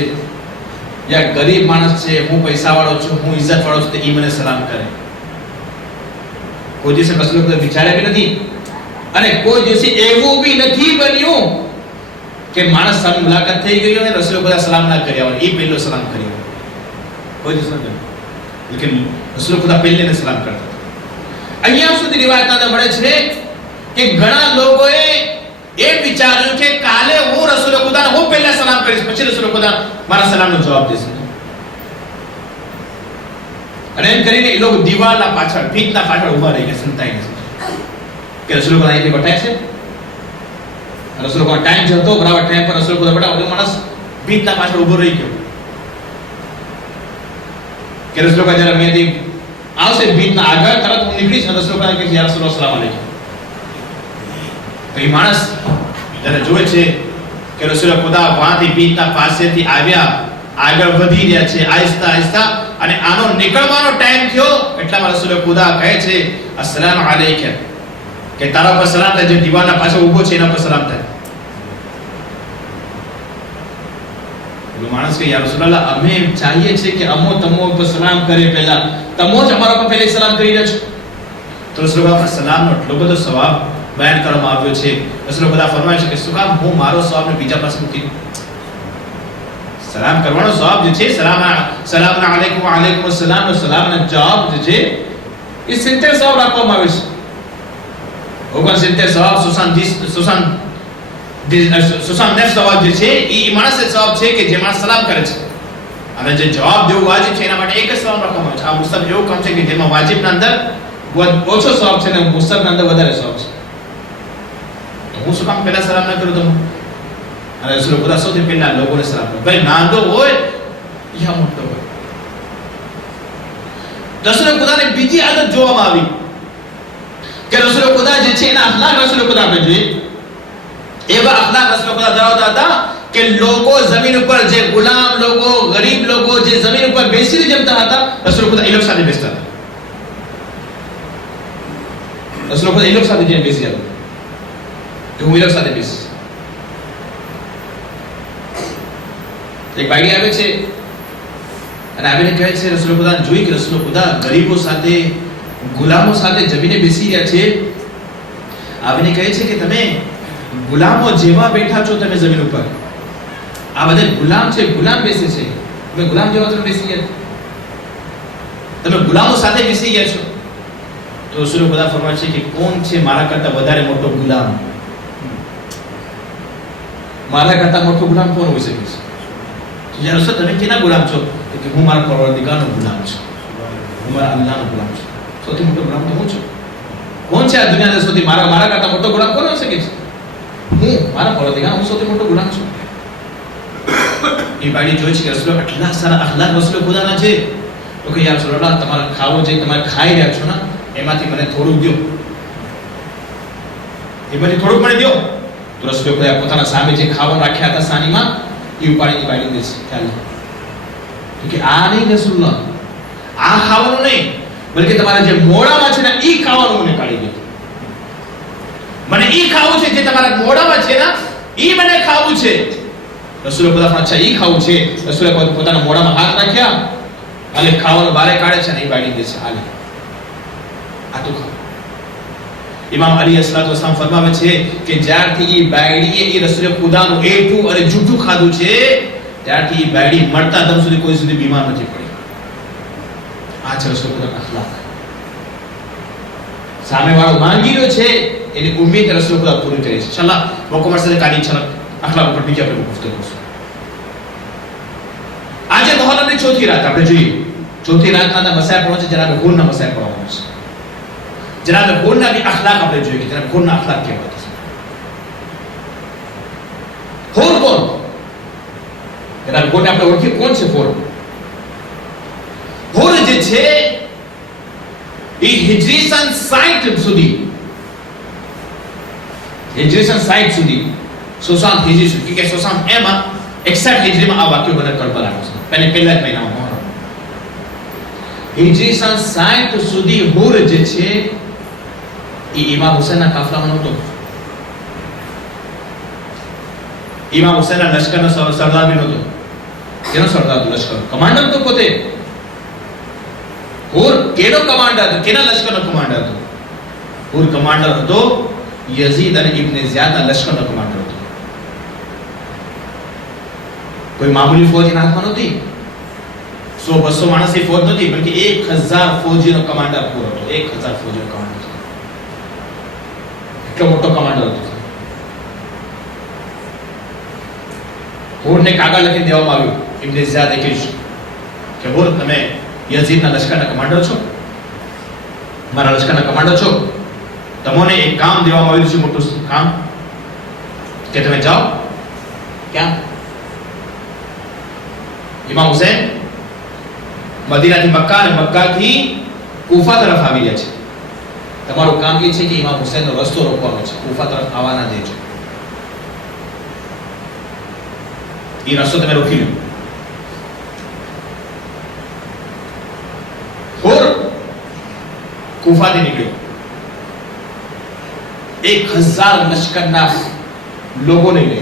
યા ગરીબ માણસ છે, હું પૈસાવાળો છું, હું ઇજ્જતવાળો છું, તો એ મને સલામ કરે. કોઈ દિવસે રસૂલ ખુદા વિચાર્યા બી નથી અને કોઈ દિવસે એવું બી નથી બન્યું કે માણસ સાથે મુલાકાત થઈ ગઈ અને રસૂલ ખુદા સલામ ના કર્યા હોય, એ પહેલો સલામ કર્યો. કોઈ દિવસ ન કર્યો, લેકિન રસૂલ ખુદા પહેલેને સલામ કરતા હતા. અહીંયા સુધી રિવાયતમાં મળે છે કે ઘણા લોકોએ એ વિચાર્યું કે કાલે હું રસૂલ ખુદાને હું પહેલા સલામ કરીશ, પછી રસૂલ ખુદા મારા સલામનો જવાબ દેશે. અને એમ કરીને એ લોકો દીવાલના પાછળ, ભીતના પાછળ ઊભા રહી ગયા સંતાઈને કે રસૂલ ખુદા અહીંથી બતાય છે. રસૂલ ખુદા ટાઈમ જતો બરાબર ટાઈમ પર રસૂલ ખુદા બતાવો, માણસ ભીતના પાછળ ઊભો રહી ગયો કે રસૂલ ખુદા જરા મેથી આવશે ભીતના આગળ, તરત હું નીકળીશ અને રસૂલ ખુદા કહે યા રસૂલ સલામ અલૈકુમ. તો એ માણસ જ્યારે જોવે છે કે રસૂલ ખુદા વાંથી ભીતના પાસેથી આવ્યા, આગળ વધી રહ્યા છે આહિસ્તા આહિસ્તા, અને આનો નીકળવાનો ટાઈમ થયો એટલામાં રસૂલ ખુદા કહે છે અસ્સલામ અલૈકુમ, કે તારા પર સલામ થાય, જે દીવાના પાછળ ઊભો છે એના પર સલામ થાય. માણસ કે યા રસૂલલ્લાહ, અમે ચાહીએ છીએ કે અમો તમો પર સલામ કરે, પહેલા તમો જ અમારા પર પહેલા સલામ કરી રહ્યા છો. તો રસૂલલ્લાહ પર સલામનો એટલો બધો સવાબ બયાન કરવામાં આવ્યો છે. રસૂલ ખુદા ફરમાય છે કે શું કામ હું મારો સવાબને બીજા પાસે મૂકી દઉં? સલામ કરવાનો સવાબ જે છે, સલામ અલૈકુમ વ અલૈકુમ અસલામ નો સલામનો જવાબ જે છે એ 70 સવાબ રાખવામાં આવે છે. 69 સવાબ 69 સવાબ જે છે એ માણસનો સવાબ છે કે જે માણસ સલામ કરે છે, અને જે જવાબ દેવું વાજિબ છે એના માટે એક જ સવાબ રાખવામાં આવે છે. આ મુસ્તહબ એવું કામ છે કે જેમાં વાજિબના અંદર ઓછો સવાબ છે ને મુસ્તહબના અંદર વધારે સવાબ છે. તો હું શું કામ પહેલા સલામ ના કરું? તો અને રસૂલ ખુદા સૌથી પહેલા લોકોને સલામ કરે, ભાઈ નાનો હોય યા મોટો હોય. રસૂલ ખુદાને બીજી આદત જોવામાં આવી કે રસૂલ ખુદા જે છે એના અખલાક રસૂલ ખુદા આપણે જોઈએ, એવા અખલાક રસૂલ ખુદા ધરાવતા હતા કે લોકો જમીન ઉપર, જે ગુલામ લોકો, ગરીબ લોકો જે જમીન ઉપર બેસીને જમતા હતા, રસૂલ ખુદા એ લોકો સાથે બેસતા હતા. રસૂલ ખુદા એ લોકો સાથે જઈને બેસી જતા કે હું એ લોકો સાથે બેસીશ. એક ભાઈ આવે છે અને આવીને કહે છે રસૂલ ખુદા જોઈ કે રસૂલ ખુદા ગરીબો સાથે, ગુલામો સાથે જમીને બેસી રહ્યા છે. આવીને કહે છે કે તમે ગુલામો જેવા બેઠા છો તમે જમીન ઉપર, આ બધા ગુલામ છે, ગુલામ બેસે છે, તમે ગુલામ જેવા તમે બેસી ગયા, તમે ગુલામો સાથે બેસી ગયા છો. તો રસૂલ ખુદા ફરમાય છે કે કોણ છે મારા કરતા વધારે મોટો ગુલામ? મારા કરતા મોટો ગુલામ કોણ હોઈ શકે છે? યા રસૂલ તમે કેના ગુલામ છો? કે હું મારા પરવરદિગારનો ગુલામ છું, હું મારા અલ્લાહનો ગુલામ છું. સૌથી મોટો ગુલામ તો હું છું. કોણ છે આ દુનિયાના સૌથી મારા કરતા મોટો ગુલામ કોણ હોઈ શકે છે? હું, મારા પરવરદિગાર, હું સૌથી મોટો ગુલામ છું. એ બાળી જોઈ છે કે રસૂલ કેટલા સારા અખલાક રસૂલ ખુદાના છે. તો કે યા રસૂલલ્લાહ તમારે ખાવો જે તમારે ખાઈ રહ્યા છો ને એમાંથી મને થોડું દો. એ પછી થોડુંક મને દો. તો રસૂલે ખુદા પોતાના સામે જે ખાવાનું રાખ્યા હતા સાનીમાં એ ઉપાડીને બાળી દે છે. ચાલો કે આ નહીં રસૂલullah, આ ખાવાનું નહીં, બલકે તમારા જે મોઢામાં છે ને ઈ ખાવાનું મને કાઢી દો. મને ઈ ખાવું છે, જે તમારા મોઢામાં છે ને ઈ મને ખાવું છે. રસૂલે ખુદા અચ્છા ઈ ખાવું છે. રસૂલે પોતાના મોઢામાં હાથ રાખ્યા અને ખાવાનું બારે કાઢે છે અને ઈ બાળી દે છે. આલે આ તો ખાવ. ઇમામ અલી અસલાતુ વસલામ ફરમાવે છે કે જ્યારથી ઈ બાયડીએ ઈ રસૂલે ખુદાનું એઠું અને જૂઠું ખાધું છે ત્યારથી ઈ બાયડી મરતા દમ સુધી કોઈ સુધી બીમાર નથી પડી. આ છે રસૂલે ખુદાના અખલાક. સામે વાળો માંગી રહ્યો છે એની ઉમ્મીદ રસૂલે ખુદા પૂરી કરે છે. ઇન્શાઅલ્લાહ મોકો મળશે તો કાલી ઇન્શાઅલ્લાહ અખલાક ઉપર બીજા આપણે ગુફ્તગુ કરશું. આજે મુહર્રમની ચોથી રાત આપણે જોઈએ. ચોથી રાતના મસાયા પહોંચે જનાબે ખૂનના મસાયા પહોંચે છે. જનાબે ખૂનના भी અખલાક આપણે જોઈએ કે જનાબે ખૂનના અખલાક કેવા છે. ખૂન કોણ? જનાબે ખૂન આપણે ઓળખી કોણ છે ખૂન? ખૂન જે છે એ હિજરી સન 60 સુધી સોસાન હિજરી સુધી કે સોસાન એમાં 61 હિજરીમાં આ વાક્ય બને કરબલાનો છે. પહેલા જ મહિનામાં મુહર્રમ હિજરી સન 60 સુધી હુર જે છે એ ઇમામ હુસૈનના કાફલામાં નહોતો. ઇમામ હુસૈનના લશ્કરનો સરદાર બી નહોતો. કેનો સરદાર હતો? લશ્કર કમાન્ડર તો પોતે. હુર કેનો કમાન્ડર હતો? કેના લશ્કરનો કમાન્ડર હતો? હુર કમાન્ડર હતો યઝીદ અને ઇબ્ન ઝિયાદના લશ્કરનો કમાન્ડર હતો. કોઈ મામૂલી ફૌજ એના હાથમાં નહોતી. 100-200 માણસની ફૌજ નહોતી, બલકે 1000 ફૌજીનો કમાન્ડર હુર હતો. 1000 ફૌજીનો કમાન્ડર. એટલો મોટો કમાન્ડર હતો. હુરને કાગળ લખી દેવામાં આવ્યું ઇબ્ન ઝિયાદે કીધું કે હુર તમે યઝીદના લશ્કરના કમાન્ડર છો, મારા લશ્કરના કમાન્ડર છો, તમને એક કામ દેવામાં આવ્યું છે, મોટું કામ, કે તમે જાઓ. ક્યાં? ઇમામ હુસૈન મદીનાથી મક્કા અને મક્કાથી કૂફા તરફ આવી રહ્યા છે. તમારું કામ એ છે કે ઇમામ હુસૈનનો રસ્તો રોકવાનો છે, કૂફા તરફ આવવા ના દેજો. એ રસ્તો તમે રોકી લો. હુર કૂફાથી નીકળ્યો. 1000 લશ્કરના લોકો લઈને,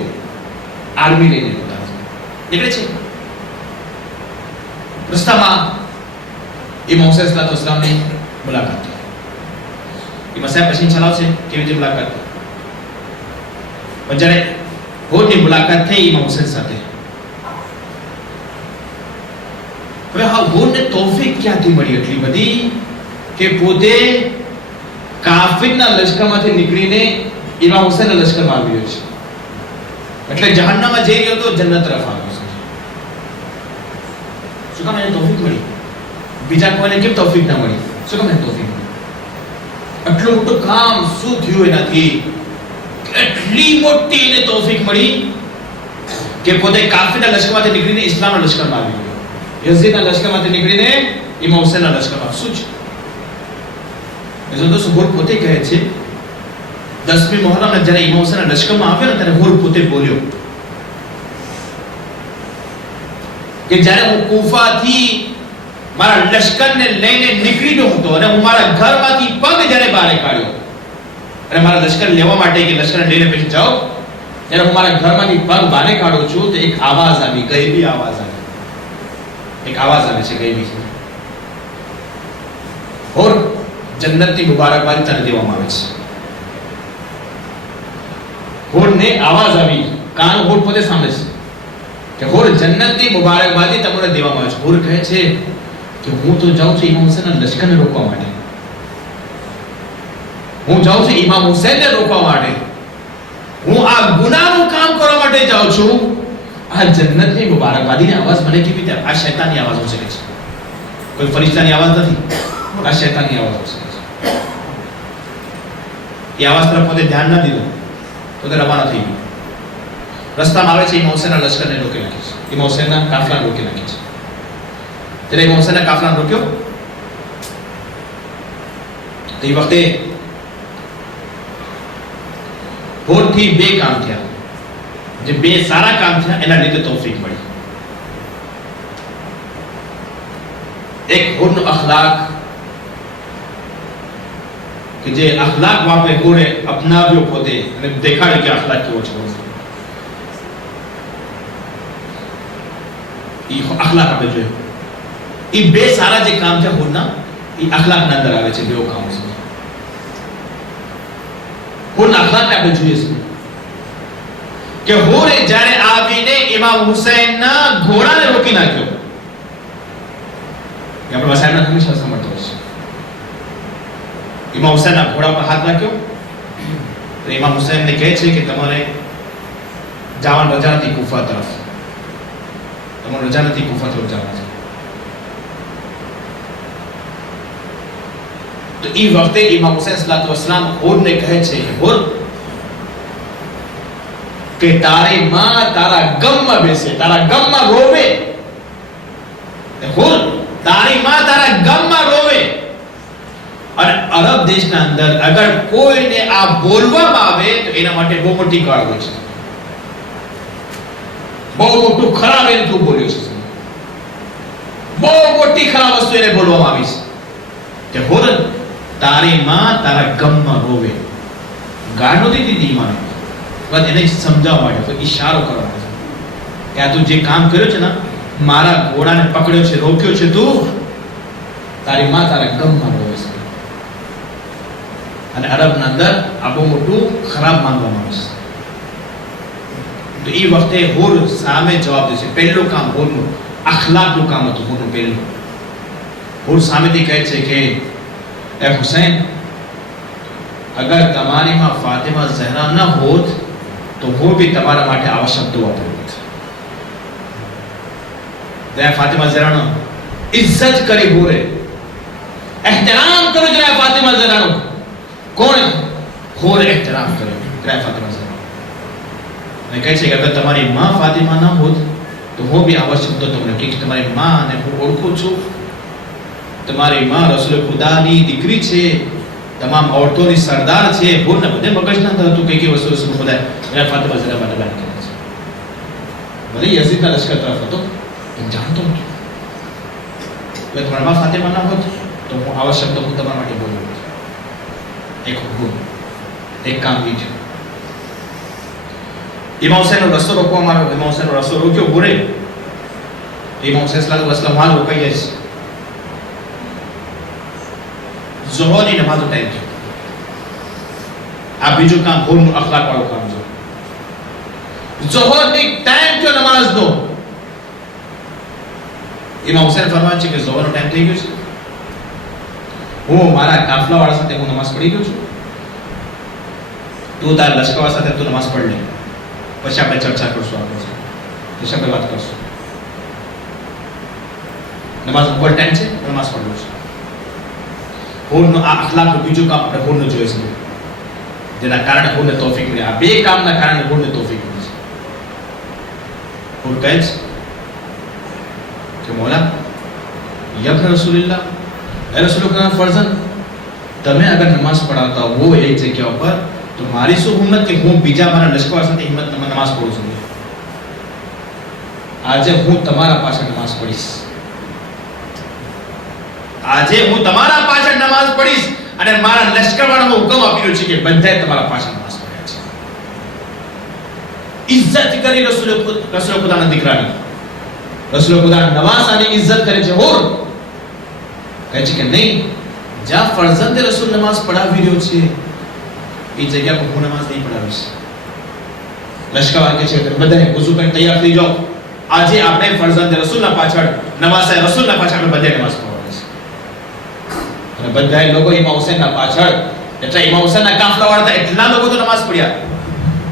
આર્મી લઈને નીકળે છે. રસ્તામાં ઇમામ હુસૈન સલ્લલ્લાહુ અલૈહિ વસલ્લમની મુલાકાત થઈ. એ મસાયા પછી ચલાવશે કેવી રીતે મુલાકાત થઈ. પણ જ્યારે હુરની મુલાકાત થઈ ઇમામ હુસૈન સાથે, હવે હા હુરને તૌફીક ક્યાંથી મળી એટલી બધી કે પોતે કાફિરના લશ્કરમાંથી નીકળીને ઇમામ હુસૈનના લશ્કરમાં આવ્યો છે. એટલે જહન્નમમાં જઈ રહ્યો તો જન્નત તરફ આવ્યો છે. શું કામ એને તૌફીક મળી? બીજા કોઈને કેમ તૌફીક ના મળી? શું કામ એને તૌફીક મળી? આટલું મોટું કામ શું થયું એનાથી? એટલી મોટી એને તૌફીક મળી કે પોતે કાફિરના લશ્કરમાંથી નીકળીને ઇસ્લામના લશ્કરમાં આવી ગયો. યઝીદના લશ્કરમાંથી નીકળીને ઇમામ હુસૈનના લશ્કરમાં. શું છે? તો હુર પોતે કહે છે 10મી મુહર્રમના જ્યારે ઇમામ હુસૈનના લશ્કરમાં આવ્યો ને ત્યારે હુર પોતે બોલ્યો કે જ્યારે હું કૂફાથી મારા લશ્કરને લઈને નીકળ્યો હતો અને હું મારા ઘરમાંથી પગ જ્યારે બહાર કાઢ્યો અને મારા લશ્કર લેવા માટે કે લશ્કરને લઈને પછી જાઓ, ત્યારે હું મારા ઘરમાંથી પગ બહાર કાઢું છું તો એક આવાજ આવી, ગઈબી આવાજ આવી. એક આવાજ આવે છે ગઈબી. હુર જન્નતની મુબારકબાદી તને દેવામાં આવે છે. હુરને આવાજ આવી, કાન હુર પોતે સાંભળે છે કે હુર જન્નતની મુબારકબાદી તમને દેવામાં આવે છે. હુર કહે છે કે હું તો જાઉં છું ઇમામ હુસૈનના લશ્કરને રોકવા માટે. હું જાઉં છું ઇમામ હુસૈનને રોકવા માટે. હું આ ગુનાહનું કામ કરવા માટે જાઉં છું. આ જન્નતની મુબારકબાદીની આવાજ મને કેવી રીતે? આ શૈતાનની આવાજ હોઈ શકે છે, કોઈ ફરિશ્તાની આવાજ નથી. આ શૈતાનની આવાજ હોઈ શકે છે. એ આવાજ તરફ પોતે ધ્યાન ન દીધું, પોતે રવાના થઈ ગયો. રસ્તામાં આવે છે ઇમામ હુસૈનના લશ્કરને રોકી નાખે છે, ઇમામ હુસૈનના કાફલાને રોકી નાખે છે. ત્યારે ઇમામ હુસૈનના કાફલાને રોક્યો તો એ વખતે હોરથી બે કામ થયા, જે બે સારા કામ થયા એના લીધે તૌફીક મળી. એક હોરનો અખલાક, કે જે અખલાક વાપે હોરે અપનાવ્યો પોતે અને દેખાડ્યું કે અખલાક કેવો છે. એ અખલાક આપણે જોયો. એ બે સારા જે કામ છે હોરના, એ અખલાકના અંદર આવે છે. બે કામ છે હોરના અખલાક આપણે જોઈએ છે કે હોરે જ્યારે આવીને ઇમામ હુસૈનના ઘોડાને રોકી નાખ્યો. આપણે વસાયના હંમેશા સમજતો છે. ઇમામ હુસૈનના ઘોડા પર હાથ નાખ્યો તો ઇમામ હુસૈનને કહે છે કે તમારે જવાનું રજા નથી કુફા તરફ, તમારે રજા નથી કુફા તરફ જવાનું છે. તો એ વખતે ઇમામ હુસૈન સલાતો વસલામ હોરને કહે છે કે હોર, કે તારી માં તારા ગમમાં બેસે, તારા ગમમાં રોવે. હોર, તારી માં તારા ગમમાં રોવે. અને અરબ દેશના અંદર અગર કોઈને આ બોલવામાં આવે તો એના માટે બહુ મોટી ગાળ હોય છે, બહુ મોટું ખરાબ એને તું બોલ્યો છે, બહુ મોટી ખરાબ વસ્તુ એને બોલવામાં આવી છે કે હોર, તારી માં તારા ગમમાં રોવે. ગાળ નહોતી દીધી માને, બસ એને સમજાવવા માટે તો ઈશારો કરવા માટે કે આ તું જે કામ કર્યો છે ને, મારા ઘોડાને પકડ્યો છે, રોક્યો છે, તું તારી માં તારા ગમમાં રોવે છે. અને અરબના અંદર આ બહુ મોટું ખરાબ માનવામાં આવે છે. તો એ વખતે હોર સામે જવાબ દે છે. પહેલું કામ હોરનું અખલાકનું કામ હતું. હોરનું પહેલું, હોર સામેથી કહે છે કે એ હુસૈન, અગર તમારી માં ફાતિમા ઝહરા ન હોત તો હું भी તમારા માટે આવશ્યક દુઆ કરું. જરા ફાતિમા ઝહરાનો ઇજ્જત કરી હોરે, એહતરામ કરો જરા ફાતિમા ઝહરાનો. કોણ? હોર એહતરામ કરે જરા ફાતિમા ઝહરા. અને કહે છે કે અગર તમારી માં ફાતિમા ન હોત તો હું भी આવશ્યક તો તમને, કે તમારી માં ને હું ઓળખું છું, તમારી માં રસૂલ ખુદાની દીકરી છે, તમામ औरतोની સરદાર છે. હોરને બધે મગજ ના થતું કઈ કઈ વસ્તુ રસૂલ ખુદા જરા ફાતિમા ઝહરા માટે બાત કરે છે. ભલે યઝીદના લશ્કર તરફ હતો પણ જાણતો હતો કે તમારા માં ફાતિમા ના હોત તો હું આવશ્યક તો હું તમારા માટે બોલું. એક હુકમ, એક કામ બીજું. ઇમામ હુસૈનનો રસ્તો રોકવામાં આવ્યો. ઇમામ હુસૈનનો રસ્તો રોક્યો હોરે. ઇમામ હુસૈન સલાતો વસલામ હાલ રોકાઈ જાય છે. ઝોહરની નમાઝનો ટાઈમ થયો. આ બીજું કામ હોરનું અખલાક વાળું કામ છે. ઝોહરની ટાઈમ થયો નમાઝનો. ઇમામ હુસૈન ફરમાવે છે કે ઝોહરનો ટાઈમ થઈ ગયો છે, હું મારા કાફલા વાળા સાથે હું નમાઝ પઢી ગયો છું, તું તારા લશ્કર સાથે તું નમાઝ પઢ લે, પછી આપણે ચર્ચા કરશું, આપણે પછી આપણે વાત કરશું. નમાઝ ઉપર ટાઈમ છે, નમાઝ પઢો છે. હોરનો આ અખલાકનું બીજું કામ આપણે હોરનું જોઈએ છે, જેના કારણે હોરને તૌફીક મળી. આ બે કામના કારણે હોરને તૌફીક મળી છે. હોર કહે છે કે મૌલા યબ્ન રસૂલિલ્લાહ, એ રસૂલુલ્લાહના ફરઝંદ, તમે અગર નમાઝ પઢાતા હો એક જગ્યા ઉપર તો મારી શું હિંમત કે હું બીજા મારા લશ્કર સાથે હિંમત નમાઝ પઢું છું. આજે હું તમારા પાછળ નમાઝ પઢીશ, આજે હું તમારા પાછળ નમાઝ પઢીશ અને મારા લશ્કરવાળાનો હુકમ આપ્યો છે કે બધાએ તમારા પાછળ નમાઝ પઢ્યા છે. ઇજ્જત કરી રસૂલ ખુદાના દીકરાની, રસૂલ ખુદાના નવાસાની ઇજ્જત કરે છે. હોર કહે છે કે નહીં, જ્યાં ફરઝંદ રસૂલ નમાઝ પઢાવી રહ્યો છે એ જગ્યા પર હું નમાઝ નહીં પઢાવીશ. લશ્કરવાળા કહે છે કે બધાએ wuzu કરીને તૈયાર થઈ જાઓ, આજે આપણે ફરઝંદ રસૂલના પાછળ, નવાસે રસૂલના પાછળ આપણે બધાએ નમાઝ પઢવાની છે. અને બધાએ લોકો ઇમામ હુસૈનના પાછળ, એટલે ઇમામ હુસૈનના કાફલાવાળા હતા એટલા લોકો તો નમાઝ પઢ્યા,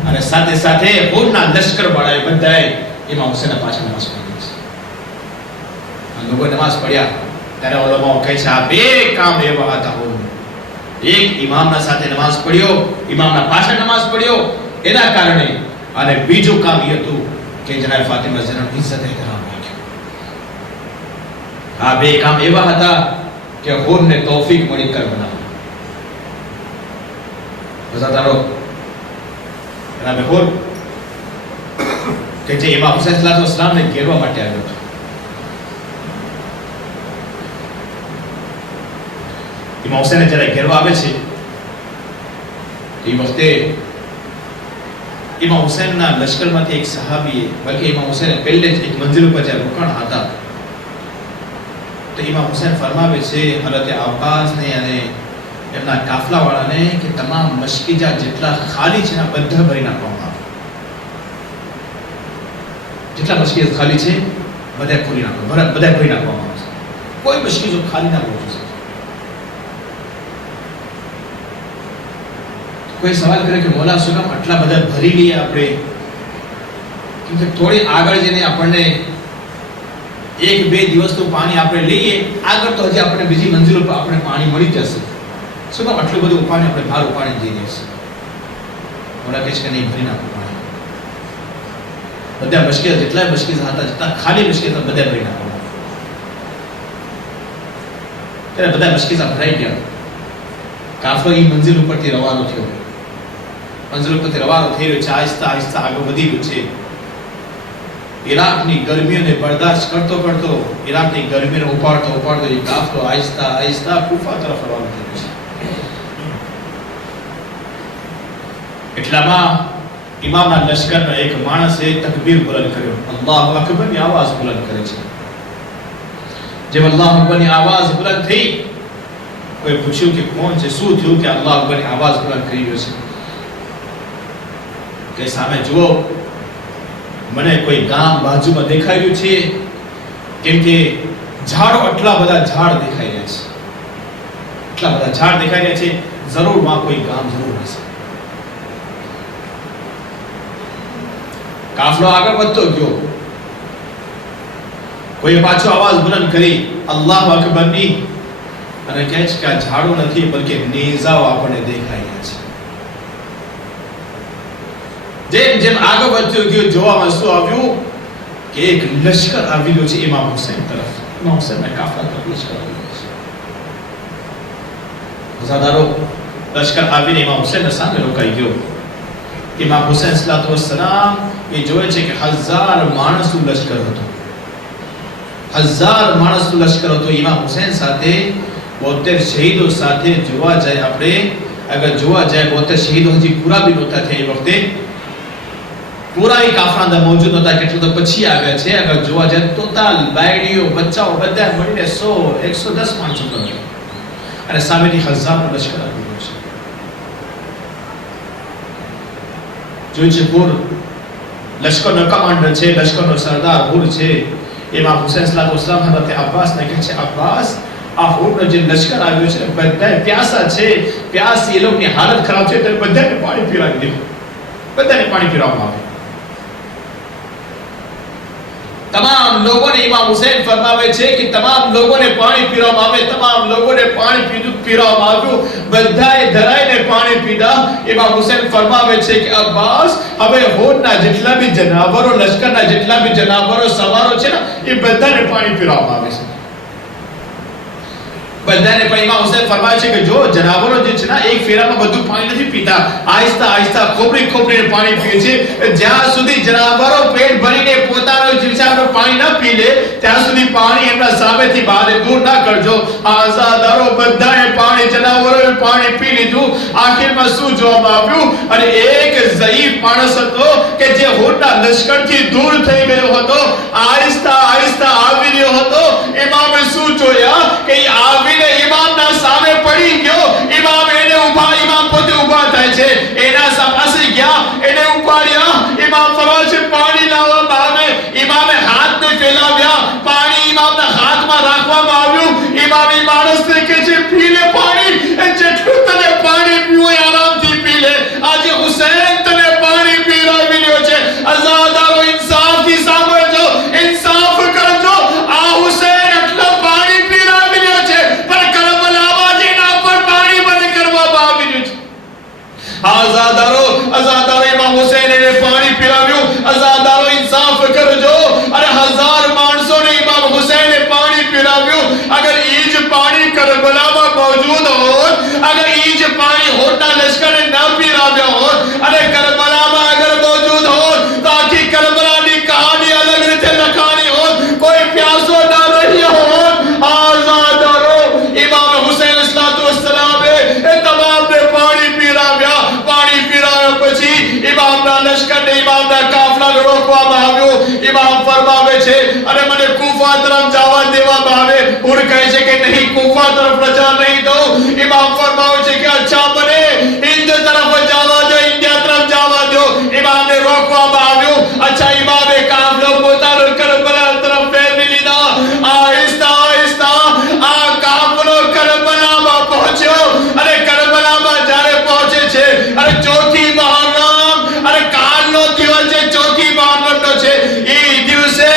અને સાથે સાથે હોરના લશ્કરવાળાએ બધાએ ઇમામ હુસૈનના પાછળ નમાઝ પઢી છે. આ લોકો નમાઝ પઢ્યા ત્યારે ઉલમાઓ કહે છે આ બે કામ એવા હતા હોરના. એક ઇમામના સાથે નમાઝ પઢ્યો, ઇમામના પાછળ નમાઝ પઢ્યો એના કારણે, અને બીજું કામ એ હતું કે જનાબ ફાતિમા ઝહરાની ઇજ્જત એહતરામ રાખ્યો. આ બે કામ એવા હતા કે હોરને તૌફીક મળી કરબલા. બજાતારો અને બહોર કે જે ઇમામ હુસૈન સલામ ને ઘેરવા માટે આવ્યો હતો. ઇમામ હુસૈન જ્યારે ઘેરવા આવે છે એ વખતે ઇમામ હુસૈનના લશ્કરમાંથી એક સહાબીએ, બલ્કે ઇમામ હુસૈને પહેલે જ એક મંજિલ ઉપર જ્યાં રોકાણ હતા, તો ઇમામ હુસૈન ફરમાવે છે હઝરત અબ્બાસને અને એમના કાફલાવાળાને કે તમામ મસ્કીજા જેટલા ખાલી છે ને બધા ભરી નાખવામાં આવે. જેટલા મસ્કીજા ખાલી છે બધા ખોલી નાખો, બધા ભરી નાખવામાં આવે. કોઈ મસ્કીજો ખાલી ના હોવો જોઈએ. કોઈ સવાલ કરે કે મોલા શું કામ આટલા બધા ભરી લઈએ આપણે? કેમ કે થોડી આગળ જઈને આપણને એક બે દિવસનું પાણી આપણે લઈએ, આગળ તો હજી આપણે બીજી મંજિલ ઉપર આપણે પાણી મળી જશે. શું કામ આટલું બધું પાણી આપણે બહાર ઉપાડી જઈએ છીએ? મોલા કહે છે કે નહીં, ભરી નાખો પાણી. બધા મસ્કીજા જેટલા મસ્કીજા હતા, જેટલા ખાલી મસ્કીજા બધા ભરી નાખો. ત્યારે બધા મસ્કીજા ભરાઈ ગયા. કાફલો એ મંજિલ ઉપરથી રવાનો થયો. મંજિલ ઉપરથી રવાનો થઈ રહ્યો છે, આહિસ્તા આહિસ્તા આગળ વધી રહ્યો છે. ઈરાકની ગરમીઓને બરદાશ્ત કરતો કરતો, ઈરાકની ગરમીને ઉપાડતો ઉપાડતો એ કાફલો આહિસ્તા આહિસ્તા કુફા તરફ રવાનો થઈ રહ્યો છે. એટલામાં ઇમામના લશ્કરના એક માણસે તકબીર બુલંદ કર્યો, અલ્લાહુ અકબરની આવાજ બુલંદ કરે છે. જેમ અલ્લાહુ અકબરની આવાજ બુલંદ થઈ, કોઈ પૂછ્યું કે કોણ છે, શું થયું કે અલ્લાહુ અકબરની આવાજ બુલંદ કરી રહ્યો છે? કે સામે જુઓ, મને કોઈ ગામ બાજુમાં દેખાઈ રહ્યું છે, કેમ કે ઝાડો આટલા બધા ઝાડ દેખાઈ રહ્યા છે, આટલા બધા ઝાડ દેખાઈ રહ્યા છે, જરૂર માં કોઈ ગામ જરૂર હશે. કાફલો આગળ વધતો ગયો. કોઈ પાછો આવાજ બુલંદ કરી અલ્લાહુ અકબરની, અને કહે છે કે આ ઝાડો નથી બલકે નેઝાઓ આપણને દેખાઈ રહ્યા છે. જેમ જેમ આગળ વધતો ગયો, જોવામાં શું આવ્યું કે એક લશ્કર આવી ગયો છે ઇમામ હુસૈન તરફ. ઇમામ હુસૈનના કાફલા તરફ લશ્કર આવી ગયો છે. હજારો લશ્કર આવીને ઇમામ હુસૈનના સામે રોકાઈ ગયો. ઇમામ હુસૈન સલામ એ જોવે છે કે 1000 માણસનું લશ્કર હતું. 1000 માણસનું લશ્કર હતું. ઇમામ હુસૈન સાથે 72 શહીદો સાથે જોવા જાય આપણે, અગર જોવા જાય 72 શહીદો હજી પૂરા બી નહોતા થયા એ વખતે, પૂરા એ કાફલા અંદર મોજૂદ હતા. કેટલું તો પછી આવ્યા છે. અગર જોવા જાય ટોટલ બાયડીઓ બચ્ચાઓ બધા મળીને 100 110 માણસો હતા, અને સામેથી 1000 નો લશ્કર આવી ગયો છે. જોઈ છે પૂર લશ્કરનો કમાન્ડર છે, લશ્કરનો સરદાર હુર છે. ઇમામ હુસૈન સલામ હઝરત અબ્બાસને કહે છે, અબ્બાસ આ હુરનો જે લશ્કર આવ્યો છે બધા પ્યાસા છે, પ્યાસ એ લોકોની હાલત ખરાબ છે, તો બધાને પાણી પીવડાવી દો. બધાને પાણી પીવડાવવામાં આવે. તમામ લોકોને ઇમામ હુસૈન ફરમાવે છે કે તમામ લોકોને પાણી પીવડાવવામાં આવે. તમામ લોકોને પાણી પીવડાવવામાં આવ્યું. બધાએ ધરાઈને પાણી પીધા. ઇમામ હુસૈન ફરમાવે છે કે અબ્બાસ, હવે હોરના જેટલા બી જનાવરો, લશ્કરના જેટલા બી જનાવરો સવારો છે ને, એ બધાને પાણી પીવડાવવામાં આવે છે. બધાને પણ ઇમામ હુસૈન ફરમાવે છે કે જો જનાવરો જે છે ને એક ફેરામાં બધું પાણી નથી પીતા, આહિસ્તા આહિસ્તા ખોપરી ખોપરીને પાણી પીએ છે. જ્યાં સુધી જનાવરો પેટ ભરીને પોતાનો જીવસાનું પાણી ન પી લે ત્યાં સુધી પાણી એમના સામેથી બહાર દૂર ના કરજો. આઝાદારો બધાએ પાણી, જનાવરોએ પાણી પી લીધું. આખિરમાં શું જોવામાં આવ્યું? અને એક ઝઈફ માણસ હતો કે જે હોરના લશ્કરથી દૂર થઈ ગયો હતો, આહિસ્તા આહિસ્તા આવી રહ્યો હતો. ઇમામે શું જોયા કે આવી ઇમામના સામે પડી ગયો. ઇમામ એને ઊભા, ઇમામ પોતે ઊભા થાય છે, એના પાસે ગયા, એને ઉપાડ્યા. ઇમામ ફરમાવે છે પાણી લાવવામાં આવે. ઇમામે હાથને ફેલાવ્યા, પાણી ઇમામના હાથમાં રાખવામાં આવ્યું. ઇમામ એ માણસને કહે છે પી લે પાણી, જેટલું તને પાણી પીવું એ આરામથી પી લે. આજે હુસૈન તને પાણી પીવડાવી રહ્યો છે. આઝાદારો ઇન્સાફથી સાંભળજો, ઇન્સાફ કરજો. આ હુસૈન ઇમામ ફરમાવે છે અને મને કૂફા તરફ જવા દેવામાં આવે. ઉર કહે છે કે નહીં, કૂફા તરફ રજા નહીં દઉં. ઇમામ ફરમાવે છે કે અચ્છા મને હિન્દ તરફ જવા દો, ઇન્ડિયા તરફ જવા દો. ઇમામને રોકવામાં આવ્યું. અચ્છા ઇમામે કાફલો પોતાનો કરબલા તરફ ફેરવી લીધા. આહિસ્તા આહિસ્તા આ કાફલો કરબલામાં પહોંચ્યો અને કરબલામાં જ્યારે પહોંચે છે અને ચોથી મહોરમ અને કાલનો દિવસ છે, ચોથી મહોરમનો છે. એ દિવસે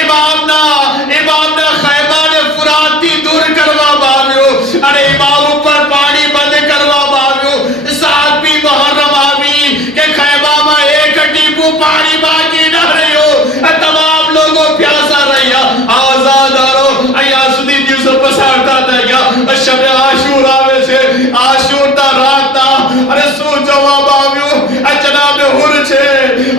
ઇમામના ખૈમાને ફુરાતથી દૂર કરવામાં આવ્યો અને ઇમામ ઉપર પાણી બંધ કરવામાં આવ્યું. સાતમી મહોરમ આવી કે ખૈમામાં એક ટીપું પાણી બાકી ન રહ્યો. તમામ લોકો પ્યાસા રહ્યા. આઝાદારો અહીંયા સુધી દિવસો પસાર થતા ગયા. શબ આશુર આવે છે. આશુરના રાતના અને શું જવાબ આવ્યું? જનાબે હુર છે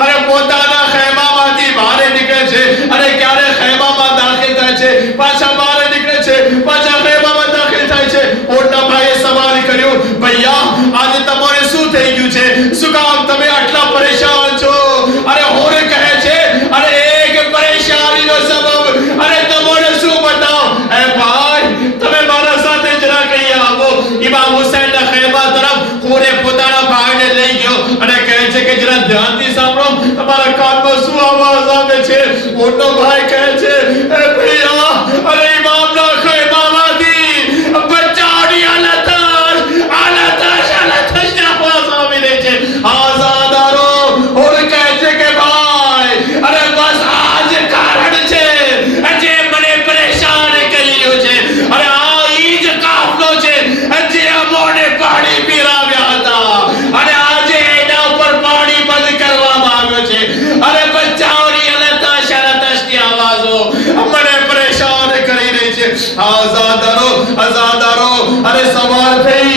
અને પોતાના ખૈમામાંથી બહાર નીકળે છે અને ક્યારે ખૈમામાં દાખલ થાય છે, પાછા બહાર નીકળે છે, પાછા ખૈમામાં દાખલ થાય છે. મોટા ભાઈએ સવાલ કર્યો, ભૈયા આજે તમારે શું થઈ ગયું છે? શું કામ તમે આટલા પરેશાન છો? અરે હુર કહે છે અરે એક પરેશાનીનો સબબ અરે તમને શું બતાવ? એ ભાઈ તમે મારા સાથે જરા કહી આવો. ઇમામ હુસૈનના ખૈમા તરફ હુરે પોતાના ભાઈને લઈ ગયો અને કહે છે કે જરા ધ્યાનથી સાંભળો, તમારા કાનમાં શું અવાજ આવે છે? મોટો ભાઈ કહે છે એ ભૈયા અરે ઇમામના ખૈમામાંથી બચાવની આલતશ અવાજ આવી રહી છે. આઝાદારો હુર કહે છે કે ભાઈ અરે બસ આ જ કારણ છે જે મને પરેશાન કરી રહ્યો છે. અરે આ ઈ જ કાફલો છે જે અમોને પાણી પીરાવ્યા હતા અને આજે એના ઉપર પાણી બંધ કરવામાં આવ્યો છે. અરે બચાવની અલતશની આવાજો મને પરેશાન કરી રહી છે. આઝાદારો અરે સવાર થઈ